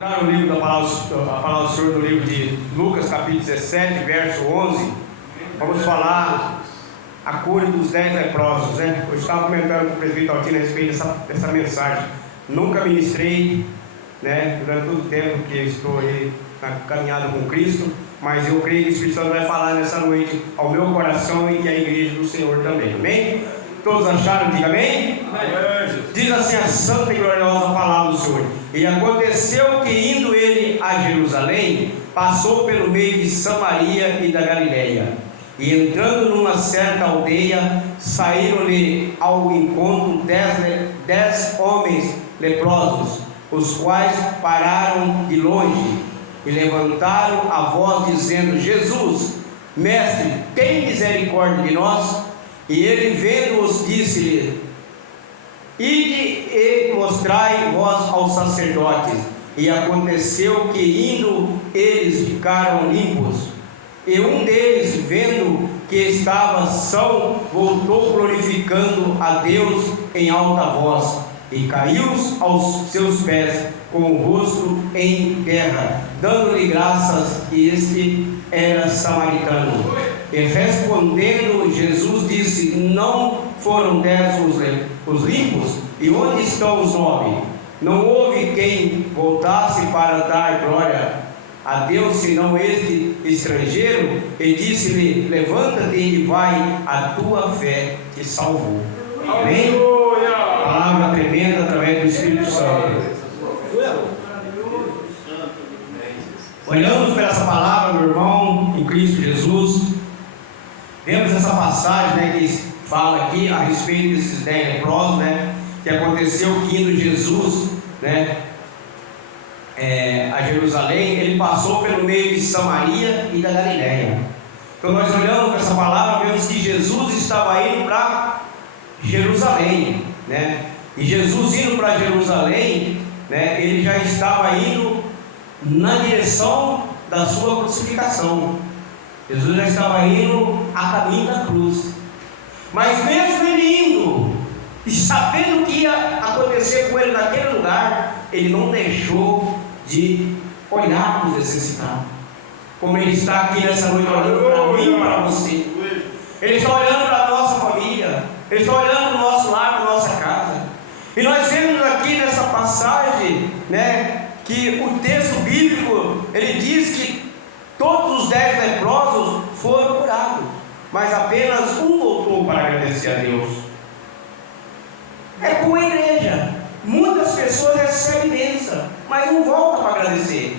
O livro a palavra do Senhor, do livro de Lucas, capítulo 17, verso 11. Vamos falar a cura dos 10 leprosos, né? Eu estava comentando com o presbítero Altino a respeito dessa mensagem. Nunca ministrei, né, durante todo o tempo que estou aí na caminhada com Cristo, mas eu creio que o Espírito Santo vai falar nessa noite ao meu coração e à igreja do Senhor também, amém? Todos acharam? Diga amém? Amém. Diz assim a santa e gloriosa palavra do Senhor: e aconteceu que, indo ele a Jerusalém, passou pelo meio de Samaria e da Galileia, e entrando numa certa aldeia, saíram-lhe ao encontro 10 homens leprosos, os quais pararam de longe e levantaram a voz dizendo: Jesus, mestre, tem misericórdia de nós. E ele, vendo-os, disse-lhe: ide e mostrai vós aos sacerdotes. E aconteceu que, indo, eles ficaram limpos. E um deles, vendo que estava são, voltou glorificando a Deus em alta voz, e caiu aos seus pés, com o rosto em terra, dando-lhe graças. E este era samaritano. E respondendo, Jesus disse: não foram 10 os limpos? E onde estão os 9? Não houve quem voltasse para dar glória a Deus, senão este estrangeiro? E disse-lhe: levanta-te e vai, a tua fé te salvou. Amém? Palavra tremenda através do Espírito Santo. Olhamos para essa palavra, meu irmão, em Cristo Jesus. Temos essa passagem, né, que fala aqui a respeito desses 10 leprosos, né, que aconteceu que, indo Jesus, né, a Jerusalém, ele passou pelo meio de Samaria e da Galileia. Então nós olhamos para essa palavra, vemos que Jesus estava indo para Jerusalém, né, e Jesus indo para Jerusalém, né, ele já estava indo na direção da sua crucificação. Jesus já estava indo a caminho da cruz. Mas mesmo ele indo e sabendo o que ia acontecer com ele naquele lugar, ele não deixou de olhar para os necessitados, como ele está aqui nessa noite olhando para mim e para você. Ele está olhando para a nossa família, ele está olhando para o nosso lar, para a nossa casa. E nós vemos aqui nessa passagem, né, que o texto bíblico, ele diz que todos os 10 leprosos foram curados, mas apenas um voltou para agradecer a Deus. É como a igreja, muitas pessoas recebem bênção, mas não voltam para agradecer,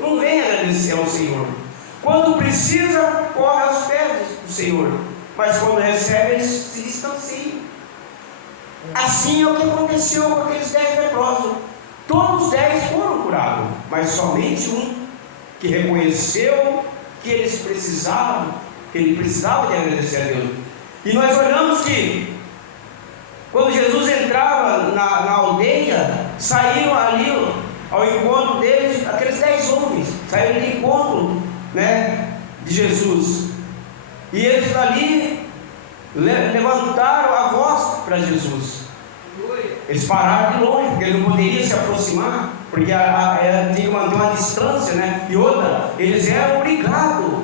não vem agradecer ao Senhor. Quando precisa, corre aos pés do Senhor, mas quando recebe, eles se distanciam. Assim é o que aconteceu com aqueles 10 leprosos. Todos os 10 foram curados, mas somente um que reconheceu que eles precisavam, que ele precisava de agradecer a Deus. E nós olhamos que quando Jesus entrava na aldeia, saíram ali ao encontro deles aqueles 10 homens, saíram de encontro, né, de Jesus. E eles ali levantaram a voz para Jesus. Eles pararam de longe, porque eles não poderiam se aproximar, porque tinha que manter uma distância, né? E outra, eles eram obrigados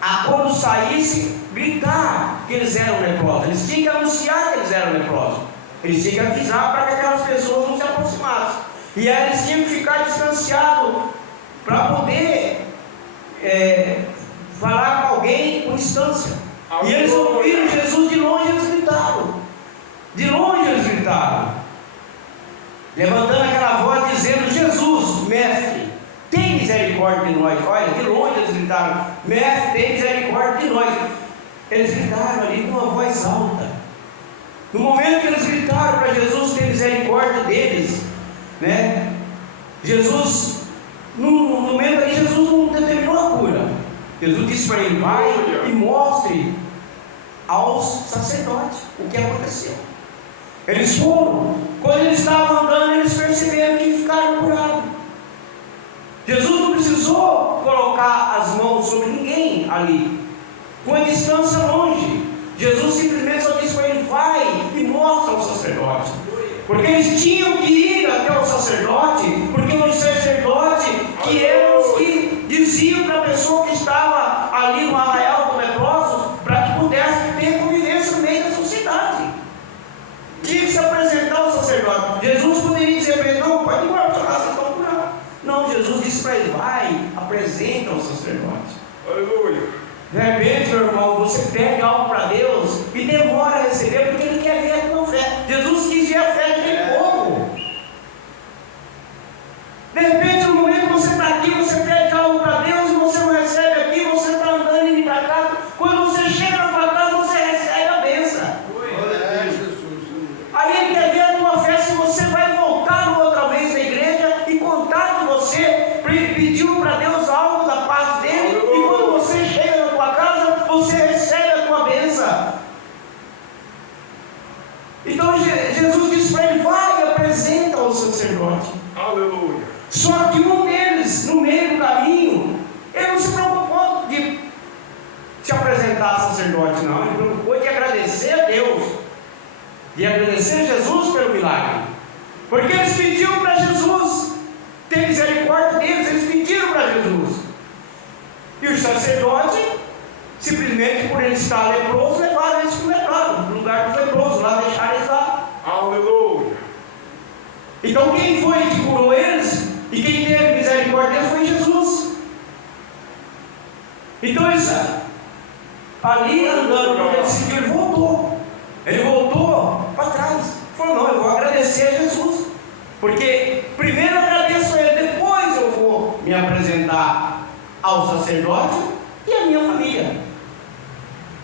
a, quando saísse, gritar que eles eram leprosos. Eles tinham que anunciar que eles eram leprosos. Eles tinham que avisar para que aquelas pessoas não se aproximassem. E aí eles tinham que ficar distanciados para poder falar com alguém com distância. E eles ouviram Jesus de longe, eles gritaram. De longe eles gritaram, levantando aquela voz dizendo: Jesus, mestre, tem misericórdia de nós. Olha, de longe eles gritaram: mestre, tem misericórdia de nós. Eles gritaram ali com uma voz alta. No momento que eles gritaram para Jesus ter misericórdia deles, né, Jesus, no momento ali, Jesus não determinou a cura. Jesus disse para ele: vai e mostre aos sacerdotes o que aconteceu. Eles foram. Quando eles estavam andando, eles perceberam que ficaram curados. Jesus não precisou colocar as mãos sobre ninguém ali, com a distância longe. Jesus simplesmente só disse para ele: vai e mostra ao sacerdote. Porque eles tinham que ir até o sacerdote, porque os sacerdotes Jesus disse para ele: vai, apresenta ao sacerdote. Aleluia. De repente, meu irmão, você pede algo para Deus e demora a receber porque Ele quer ver a tua fé. Jesus quis ver a fé daquele povo. De repente, no momento que você está aqui, você pede algo para Deus e você não recebe aqui, você está andando e indo para casa. Quando você chega na tua casa, você recebe a bênção. Aí Ele quer ver a tua fé, se você vai voltar outra vez na igreja e contar que você pediu para Deus algo da parte dele, e quando você chega na tua casa, você recebe a tua bênção. Então Jesus disse para ele: vai, apresenta ao sacerdote. Aleluia. Só que um deles, no meio do caminho, ele não se preocupou de se apresentar ao sacerdote, não. Ele se preocupou de agradecer a Deus, de agradecer a Jesus pelo milagre, porque eles pediram para Jesus ter misericórdia deles, eles pediram para Jesus, e o sacerdote, simplesmente por ele estar leproso, levaram eles para o leproso, no lugar do leproso, lá deixaram eles lá. Aleluia. Então quem foi que curou eles e quem teve misericórdia deles foi Jesus. Então eles ali andando, quando ele seguiu, ele voltou. Ele voltou para trás. Falou: não, eu vou agradecer a Jesus, porque primeiro eu agradeço a Ele, depois eu vou me apresentar ao sacerdote e à minha família.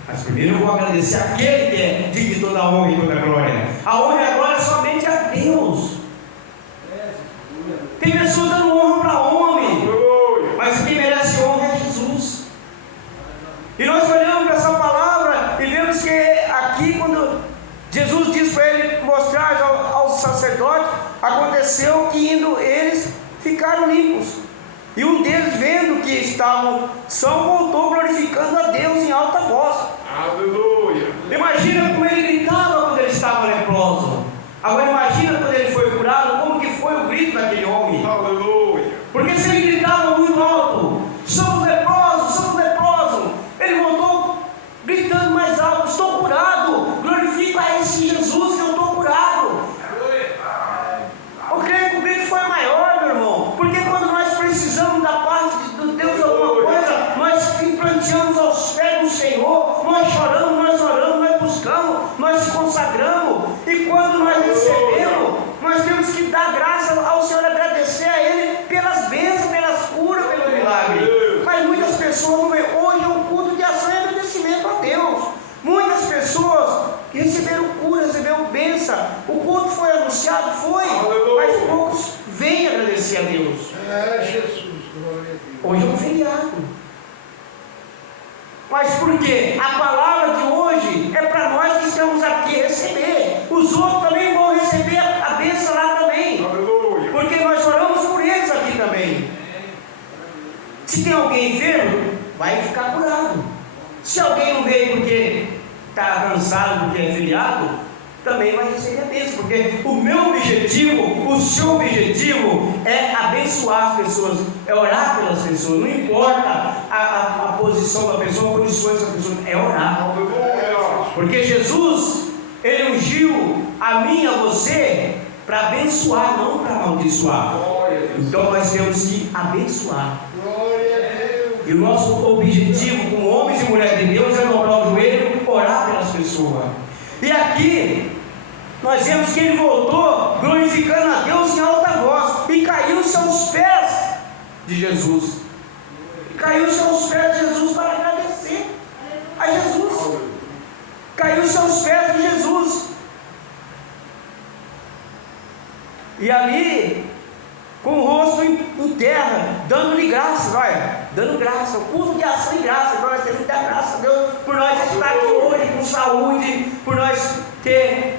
Mas primeiro eu vou agradecer aquele que é digno de toda a honra e toda a glória. A honra e a glória é somente a Deus. Tem pessoas dando honra para homem, mas quem merece honra é Jesus. E nós olhamos para essa palavra e vemos que aqui, quando Jesus disse para ele mostrar ao sacerdote, aconteceu que indo eles ficaram limpos. E um deles, vendo que estavam são, voltou glorificando a Deus em alta voz. Aleluia. Imagina como ele gritava quando ele estava leproso. Agora imagina quando ele foi curado, como que foi o grito daquele homem. Aleluia. Porque se ele gritava muito alto: somos leprosos, somos leprosos, ele voltou gritando mais alto: estou curado, glorifico a esse Jesus que eu estou curado. Eu creio que o grito foi maior, meu irmão, porque quando nós precisamos da parte de Deus de alguma coisa, nós implanteamos aos pés do Senhor, nós choramos, nós oramos, nós buscamos, nós se consagramos, e quando nós recebemos, nós temos que dar graça ao Senhor, agradecer a Ele pelas bênçãos, pelas curas, pelo milagre. Mas muitas pessoas não veem. Hoje é um culto de ação e agradecimento a Deus. Muitas pessoas receberam cura, receberam bênção. O culto foi anunciado, foi, mas poucos vêm agradecer a Deus. Jesus, glória a Deus. Hoje é um feriado. Mas por quê? A palavra de hoje é para nós que estamos aqui receber. Os outros também vão receber a bênção lá também. Aleluia. Porque nós oramos por eles aqui também. Se tem alguém enfermo, vai ficar curado. Se alguém não veio porque está cansado, porque é feriado, também vai receber a bênção. Porque o meu objetivo, o seu objetivo é abençoar as pessoas, é orar pelas pessoas. Não importa a posição da pessoa, as condições da pessoa, é orar. Aleluia. Porque Jesus, Ele ungiu a mim e a você para abençoar, não para amaldiçoar. Então nós temos que abençoar. Glória a Deus. E o nosso objetivo como homens e mulheres de Deus é dobrar o joelho e orar pelas pessoas. E aqui nós vemos que ele voltou glorificando a Deus em alta voz e caiu-se aos pés de Jesus. Caiu-se aos pés de Jesus para agradecer a Jesus. Caiu-se aos pés de Jesus. E ali, com o rosto em terra, dando-lhe graça, olha, dando graça, o culto de ação e graça. Agora nós temos que dar graça a Deus por nós estar aqui hoje com saúde, por nós ter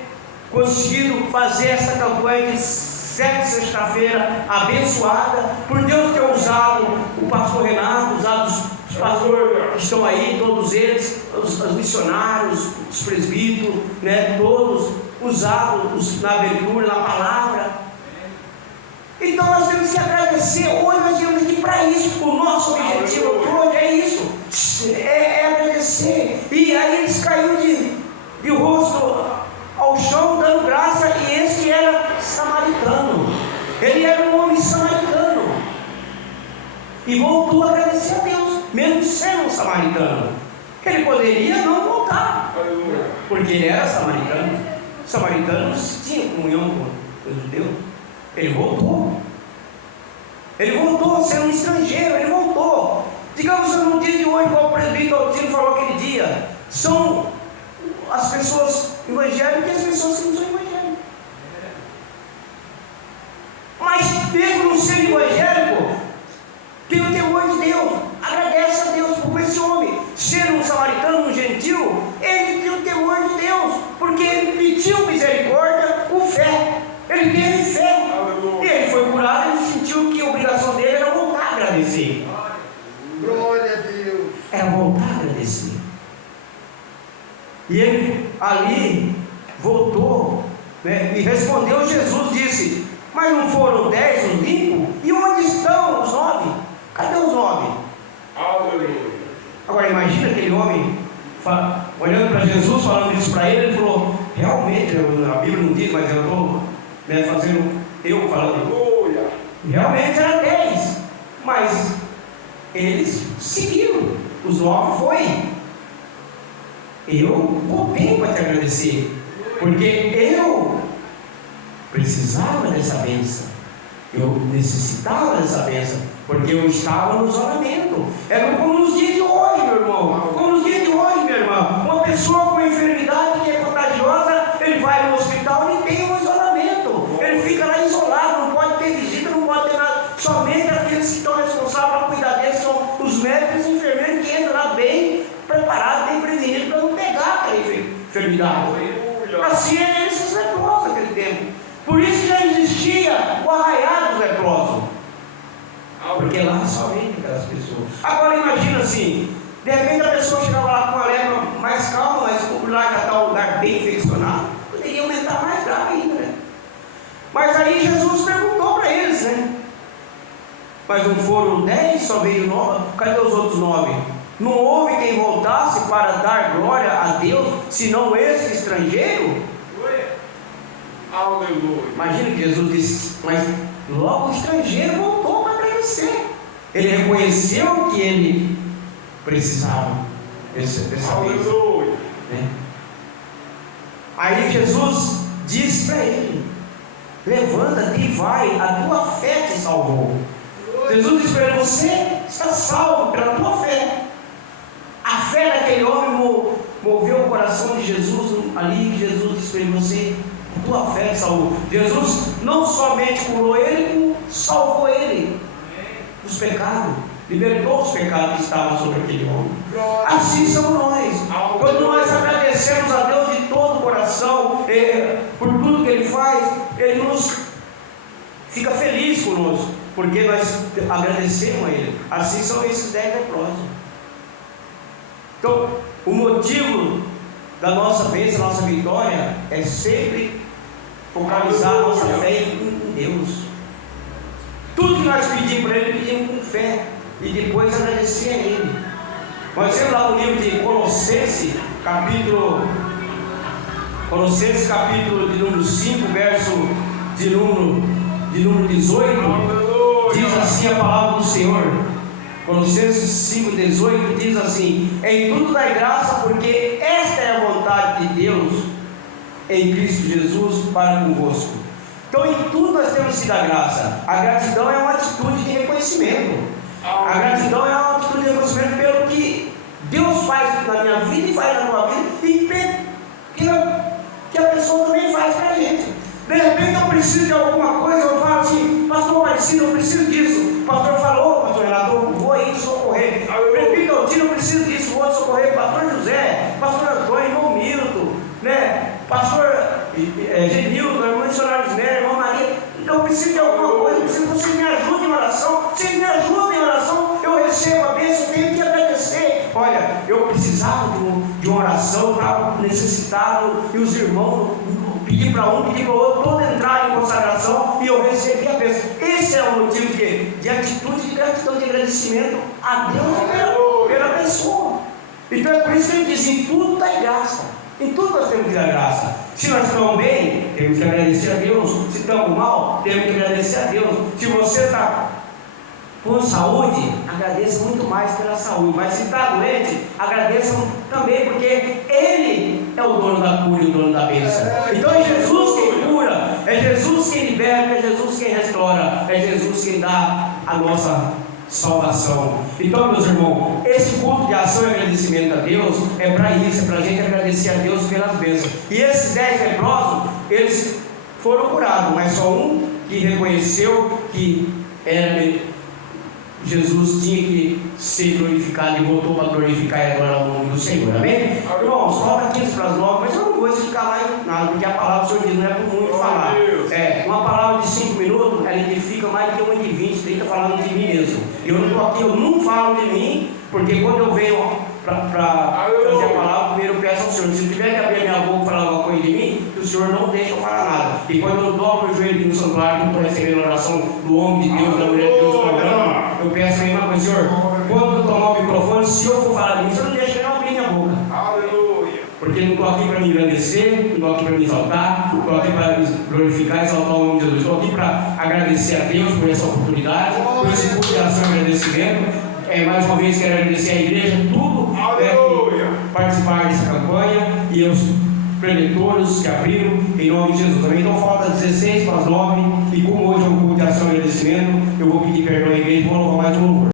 conseguido fazer essa campanha de sexta-feira abençoada, por Deus ter usado o pastor Renato, usado os pastores que estão aí, todos eles, os missionários, os presbíteros, né, todos usados na abertura, na palavra. Então nós temos que agradecer. Hoje nós viemos aqui para isso. O nosso objetivo hoje é isso, é agradecer. E aí eles caíram de rosto ao chão, dando graça. E esse era samaritano. Ele era um homem samaritano. e voltou a agradecer a Deus, mesmo sendo um samaritano. Ele poderia não voltar, Aleluia. porque ele era samaritano. Os samaritanos tinham comunhão com os judeus. Ele voltou. Ele voltou sendo um estrangeiro, ele voltou. Digamos no dia de hoje, como o presbítero Altino falou aquele dia, são as pessoas evangélicas e as pessoas que não são evangélicas. Mas mesmo não sendo evangélico, tem o temor de Deus, agradece a Deus por esse homem, sendo um samaritano, um gentil, ele tem o temor de Deus, porque ele pediu misericórdia com fé, ele teve fé, e ele foi curado, ele sentiu que a obrigação dele era voltar a agradecer. Glória a Deus. Era voltar a agradecer. E ele ali voltou, né, e respondeu Jesus, disse: mas não foram 10 os limpos? E onde estão os 9? Cadê os 9? Aleluia. Agora imagina aquele homem olhando para Jesus, falando isso para ele, ele falou: realmente, a Bíblia não diz, mas eu estou, né, fazendo, eu falando, Aleluia. realmente era 10, mas eles seguiram, os 9 foi. Eu voltei para te agradecer, porque eu precisava dessa bênção, eu necessitava dessa bênção, porque eu estava no isolamento. Era como nos dias de hoje, meu irmão, como nos dias de hoje, minha irmã. Uma pessoa com enfermidade que é contagiosa, ele vai no hospital e tem um isolamento, ele fica lá isolado, não pode ter visita, não pode ter nada, somente aqueles que estão responsáveis para cuidar dele são os médicos e enfermeiros que entram lá bem preparados, bem prevenidos para não pegar aquela enfermidade. Assim é esses leprosos naquele tempo. Por isso já existia o arraiado dos leprosos, porque lá só vem aquelas pessoas. Agora imagina assim, de repente a pessoa chegava lá com uma lepra mais calma, mas por lá já está um lugar bem infeccionado, poderia aumentar mais grave ainda, né? Mas aí Jesus perguntou para eles, né? Mas não foram 10, só veio 9, cadê os outros 9? Não houve quem voltasse para dar glória a Deus, senão esse estrangeiro? Aleluia. Imagina que Jesus disse, mas logo o estrangeiro voltou para agradecer. Ele reconheceu que ele precisava dessa bênção, Aleluia. né? Aí Jesus disse para ele: levanta-te e vai, a tua fé te salvou. Jesus disse para ele: você está salvo pela tua fé. A fé daquele homem moveu o coração de Jesus ali. Jesus disse para ele: você, a tua fé te salvou. Jesus não somente curou ele, como salvou ele dos pecados, libertou os pecados que estavam sobre aquele homem. Assim somos nós. Quando nós agradecemos a Deus de todo o coração por tudo que Ele faz, Ele nos fica feliz conosco, porque nós agradecemos a Ele. Assim são esses 10 leprosos. Então, o motivo da nossa bênção, da nossa vitória, é sempre focalizar a nossa fé em Deus. Tudo que nós pedimos para Ele, pedimos com fé, e depois agradecer a Ele. Nós temos lá no livro de Colossenses, capítulo de número 5, verso de número 18, diz assim a palavra do Senhor. Colossenses 5,18 diz assim: em tudo dai graça, porque esta é a vontade de Deus em Cristo Jesus para convosco. Então em tudo nós temos que dar graça. A gratidão é uma atitude de reconhecimento. A gratidão é uma atitude de reconhecimento pelo que Deus faz na minha vida e faz na tua vida, e que a pessoa também faz para a gente. De repente eu preciso de alguma coisa, eu falo assim: pastor Marcinho, eu preciso disso. O pastor falou: pastor Renato, eu vou aí socorrer. Prefeito Altino, eu preciso disso, vou socorrer. Pastor José, pastor Antônio, irmão Milton, né? Pastor Genildo, irmão missionário Ismael, irmã Maria. Então eu preciso de alguma coisa, eu preciso que você me ajude em oração. Se me ajuda em oração, eu recebo a bênção, eu tenho que agradecer. Olha, eu precisava de uma oração, estava necessitado, e os irmãos pedi para um, pedi para o outro, todo entrar em consagração, e eu recebi a bênção. Esse é o motivo de atitude de gratidão, de agradecimento a Deus pela pessoa. Então é por isso que ele diz: em tudo dá graça. Em tudo nós temos que dar graça. Se nós estamos bem, temos que agradecer a Deus. Se estamos mal, temos que agradecer a Deus. Se você está com saúde, agradeça muito mais pela saúde. Mas se está doente, agradeça também, porque Ele é o dono da cura e o dono da bênção. Então é Jesus quem cura, é Jesus quem liberta, é Jesus quem restaura, é Jesus quem dá a nossa salvação. Então, meus irmãos, esse culto de ação e agradecimento a Deus é para isso, é para a gente agradecer a Deus pelas bênçãos. E esses 10 leprosos, eles foram curados, mas só um que reconheceu que Jesus tinha que ser glorificado e voltou para glorificar e adorar o nome do Senhor. Amém? Irmãos, falta 15 para as 9, mas eu não vou explicar mais nada, porque a palavra do Senhor diz, não é por muito falar. Uma palavra de 5 minutos, ela edifica mais do que uma de 20, 30 falando de mim mesmo. Eu não estou aqui, eu não falo de mim, porque quando eu venho para fazer a palavra, primeiro eu peço ao Senhor, se eu tiver que abrir a minha boca e falar alguma coisa de mim, que o Senhor não deixa eu falar nada. E quando eu dobro o joelho no santuário, que eu estou recebendo a oração do homem de Deus, da mulher de Deus, do programa, eu peço a mesma coisa, Senhor, quando eu tomar o microfone, se eu for falar de mim, o Senhor não deixa eu não abrir minha boca. Aleluia. Porque eu não estou aqui para me engrandecer, não estou aqui para me exaltar, não estou aqui para glorificar e exaltar o nome de Jesus. Estou aqui para agradecer a Deus por essa oportunidade, por esse culto de ação e agradecimento. Mais uma vez quero agradecer à igreja, tudo que participaram dessa campanha e aos preletores que abriram, em nome de Jesus. Também então falta 16 para as 9, e como hoje é um culto de ação e agradecimento, eu vou pedir perdão à igreja e vou louvar mais um louvor.